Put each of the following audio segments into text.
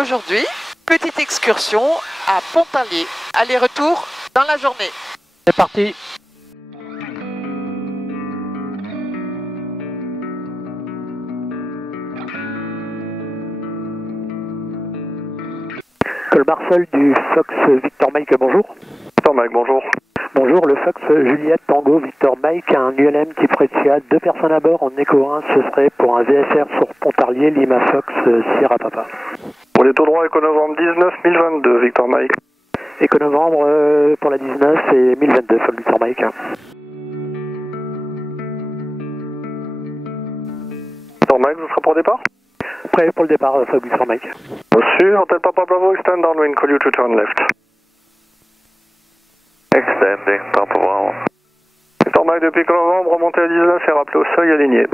Aujourd'hui, petite excursion à Pontarlier. Aller-retour dans la journée. C'est parti. Colmar Sol du Fox Victor Mike, bonjour. Victor Mike, bonjour. Bonjour, le Fox Juliette Tango Victor Mike, un ULM type Retia, 2 personnes à bord en Eco 1, ce serait pour un VFR sur Pontarlier, Lima Fox Sierra Papa. On est au droit Éco-Novembre 19 1022, Victor Mike. Éco-Novembre pour la 19 et 1022, Fox Victor Mike. Victor Mike, vous serez pour départ? Prêt pour le départ, Fox Victor Mike. Reçu, Hotel Papa Bravo, extend downwind, call you to turn left. Extending, Papa Bravo. Victor Mike, depuis Éco-Novembre, remontez à 19 et rappelez au seuil aligné.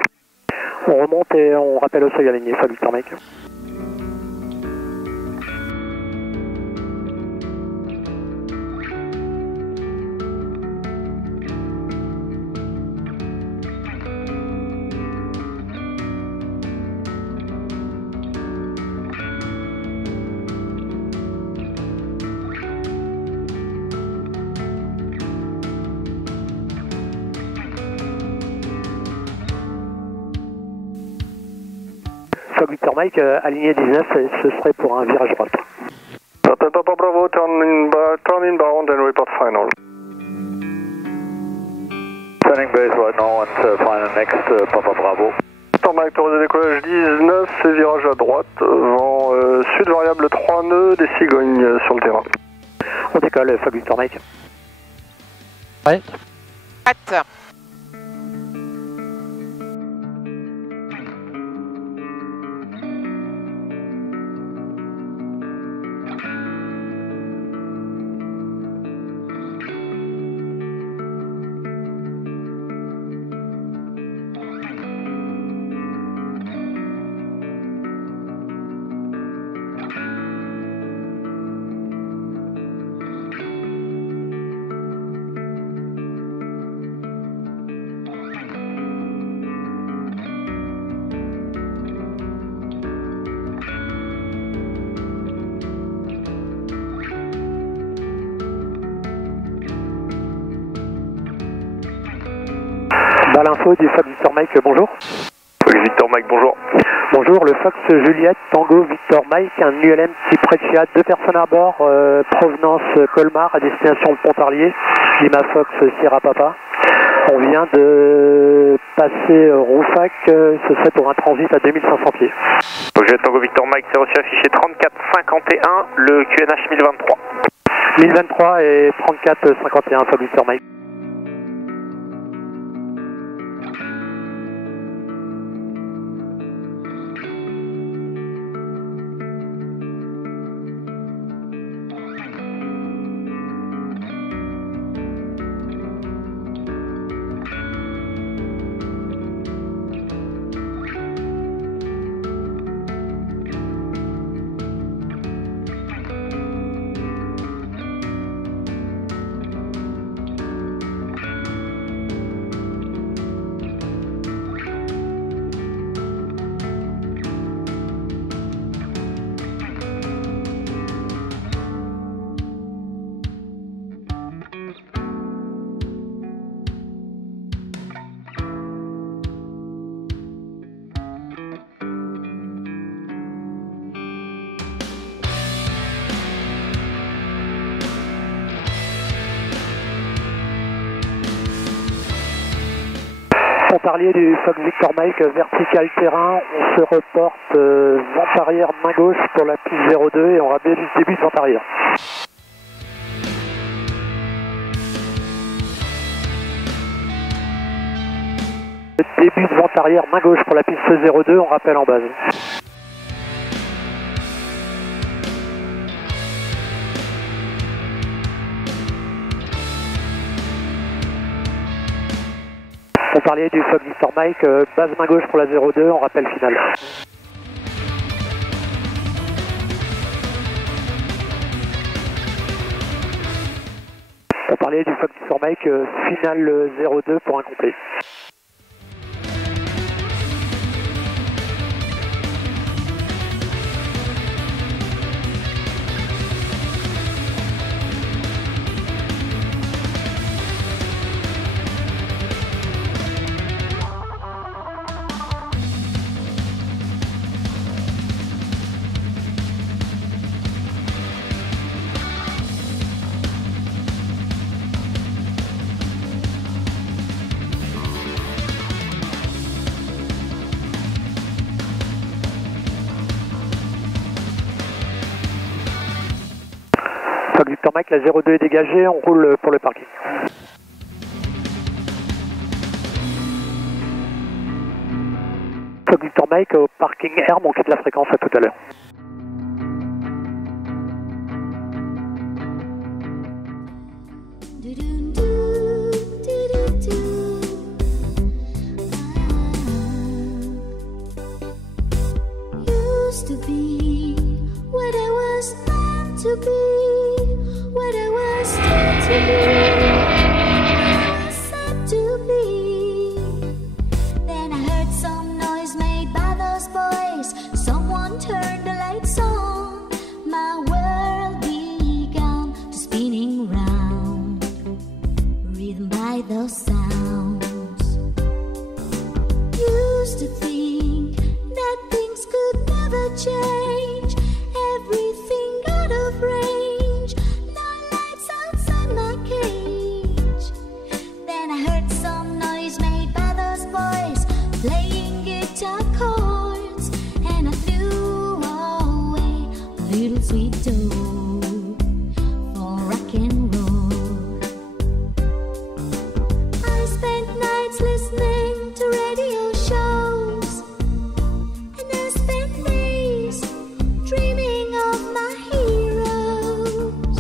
On remonte et on rappelle au seuil aligné, Fox Victor Mike. Fox Victor Mike, aligné 19, ce serait pour un virage droite. Hotel Papa Bravo, turn inbound and report final. Turning base right now and final next, Papa Bravo. Victor Mike, tour de décollage 19, c'est virage à droite, vent sud variable 3 nœuds, des cigognes sur le terrain. On décolle, Fox Victor Mike. Ouais. Prête. Dans l'info du Fox Victor Mike, bonjour. Fox Victor Mike, bonjour. Bonjour, le Fox Juliette Tango Victor Mike, un ULM type Retia, 2 personnes à bord, provenance Colmar à destination de Pontarlier, Lima Fox Sierra Papa. On vient de passer Roufac, ce serait pour un transit à 2500 pieds. Juliette Tango Victor Mike, c'est reçu affiché 3451, le QNH 1023. 1023 et 3451, Fox Victor Mike. Pontarlier du Fox Victor Mike, vertical terrain, on se reporte vent arrière main gauche pour la piste 02 et on rappelle le début de vent arrière. Le début de vent arrière main gauche pour la piste 02, on rappelle en base. On parlait du Fox Victor Mike, base main gauche pour la 02, on rappelle final. On parlait du Fox Victor Mike, final 02 pour un complet. Victor Mike, la 02 est dégagée, on roule pour le parking. Fox Victor Mike au parking R, on quitte la fréquence, à tout à l'heure. To be what I was meant to be, what I was meant to be, what I was said to be. Then I heard some noise made by those boys. Someone turned the lights on. My world began to spinning round, rhythm by those sounds. Used to think that things could never change, everything out of range, no lights outside my cage. Then I heard some noise made by those boys playing guitar chords, and I threw away a little sweet dough for rock and roll. I spent nights listening to radio shows, and I spent days dreaming of my heroes.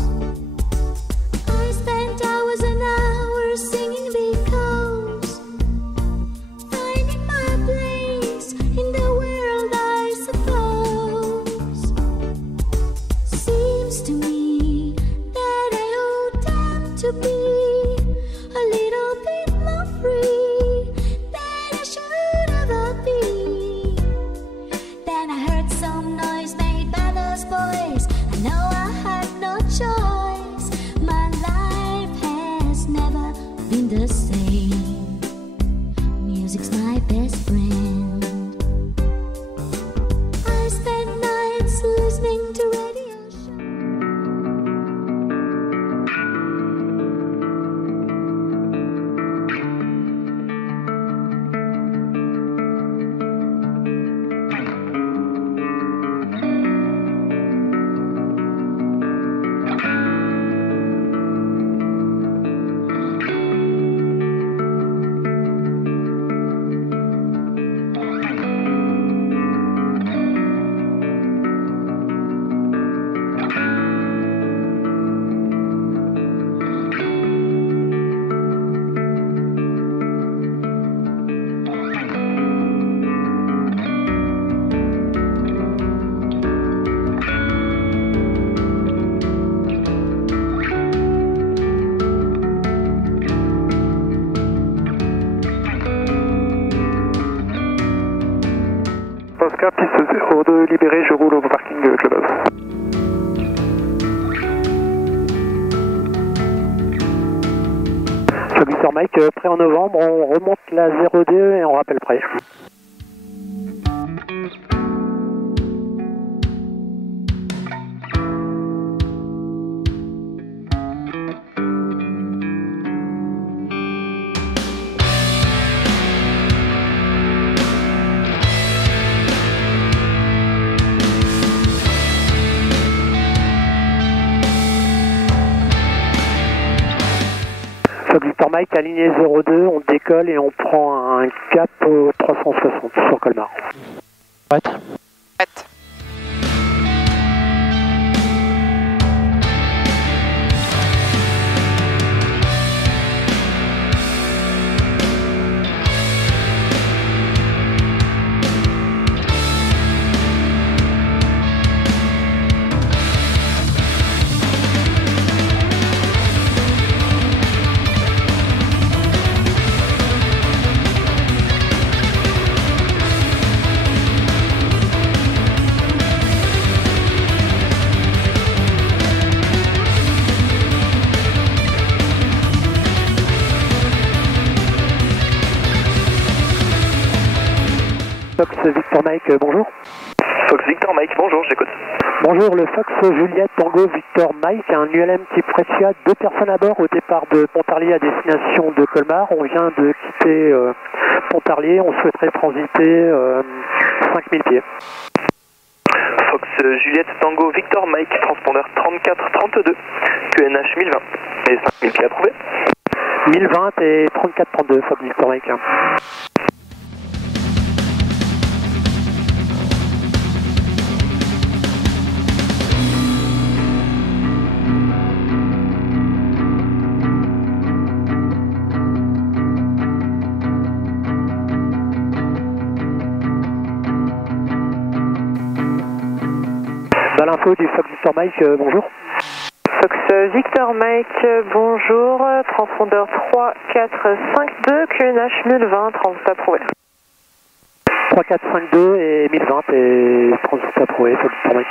I spent hours and hours singing because finding my place in the world, I suppose. Seems to me that I owe them to be a little bit more free than I should ever be. Then I heard some noise made by those boys. I know I had no choice. My life has never been the same. Music's my best friend. I spent nights listening to radio shows. Oscar, piste 02 libérée, je roule au parking Clubhouse. Fox Victor Mike, prêt en novembre, on remonte la 02 et on rappelle prêt. Fox Victor Mike, aligné 02, on décolle et on prend un cap au 360 sur Colmar. Prête? Prête. Fox Victor Mike, bonjour. Fox Victor Mike, bonjour, j'écoute. Bonjour, le Fox Juliette Tango Victor Mike, un ULM type Freccia, 2 personnes à bord au départ de Pontarlier à destination de Colmar. On vient de quitter Pontarlier, on souhaiterait transiter 5000 pieds. Fox Juliette Tango Victor Mike, transpondeur 3432, QNH 1020. Et 5000 pieds approuvés. 1020 et 3432, Fox Victor Mike. Dans l'info du Fox Victor Mike, bonjour. Fox Victor Mike, bonjour, transpondeur 3452, QNH 1020, transit approuvé. 3452 et 1020 et transit approuvé, Fox Victor Mike.